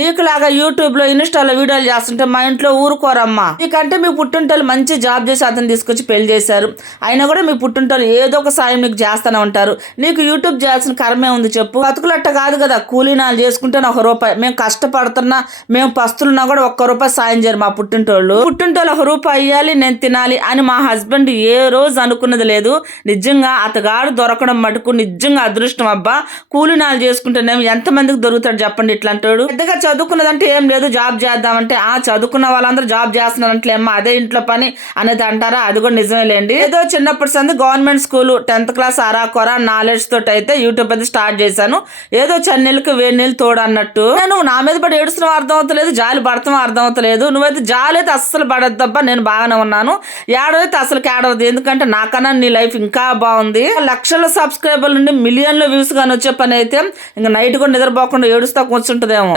నీకులాగా YouTube లో ఇన్స్టాలో వీడియోలు చేస్తుంటే మా ఇంట్లో ఊరుకోరమ్మా. నీకంటే మీ పుట్టింటోళ్ళు మంచి జాబ్ చేసి అతను తీసుకొచ్చి పెళ్లి చేశారు. అయినా కూడా మీ పుట్టింటోళ్ళు ఏదో ఒక సాయం నీకు చేస్తూనే ఉంటారు. నీకు యూట్యూబ్ చేయాల్సిన కర్మే ఉంది చెప్పు. బతుకులట్ట కాదు కదా, కూలీనాలు చేసుకుంటే ₹1. మేము కష్టపడుతున్నా, మేము పస్తులున్నా కూడా ₹1 సాయం చేయరు మా పుట్టింటోళ్ళు. పుట్టింటోళ్ళు ₹1 ఇవ్వాలి, నేను తినాలి అని మా హస్బెండ్ ఏ రోజు అనుకున్నది లేదు. నిజంగా అతగాడు దొరకడం మటుకు నిజంగా అదృష్టం అబ్బా. కూలీనాలు చేసుకుంటేనేమో ఎంతమందికి దొరుకుతాడు చెప్పండి ఇట్లాంటోడు. పెద్దగా చదువుకున్నదంటే ఏం లేదు, జాబ్ చేద్దామంటే చదువుకున్న వాళ్ళందరూ జాబ్ చేస్తున్నారంటే అమ్మ అదే ఇంట్లో పని అనేది అంటారా? అది కూడా నిజమేలేండి. ఏదో చిన్నప్పటి సంది గవర్నమెంట్ స్కూల్ 10th క్లాస్ అరాకొర నాలెడ్జ్ తోటి అయితే యూట్యూబ్ అయితే స్టార్ట్ చేశాను. ఏదో చన్నీళ్ళకి వేడి నీళ్ళు తోడు అన్నట్టు. నేను నా మీద పడి ఏడుస్తున్నావు అర్థం అవుతలేదు, జాలి పడతాం అర్థం అవుతలేదు. నువ్వైతే జాలి అయితే అస్సలు పడద్దబ్బా, నేను బాగానే ఉన్నాను. ఏడవైతే అసలు ఏడవద్దు, ఎందుకంటే నాకన్నా నీ లైఫ్ ఇంకా బాగుంది. లక్షల సబ్స్క్రైబర్ల నుండి మిలియన్ల వ్యూస్ గాని వచ్చే పని అయితే ఇంకా నైట్ కూడా నిద్రపోకుండా ఏడుస్తా కూర్చుంటదేమో.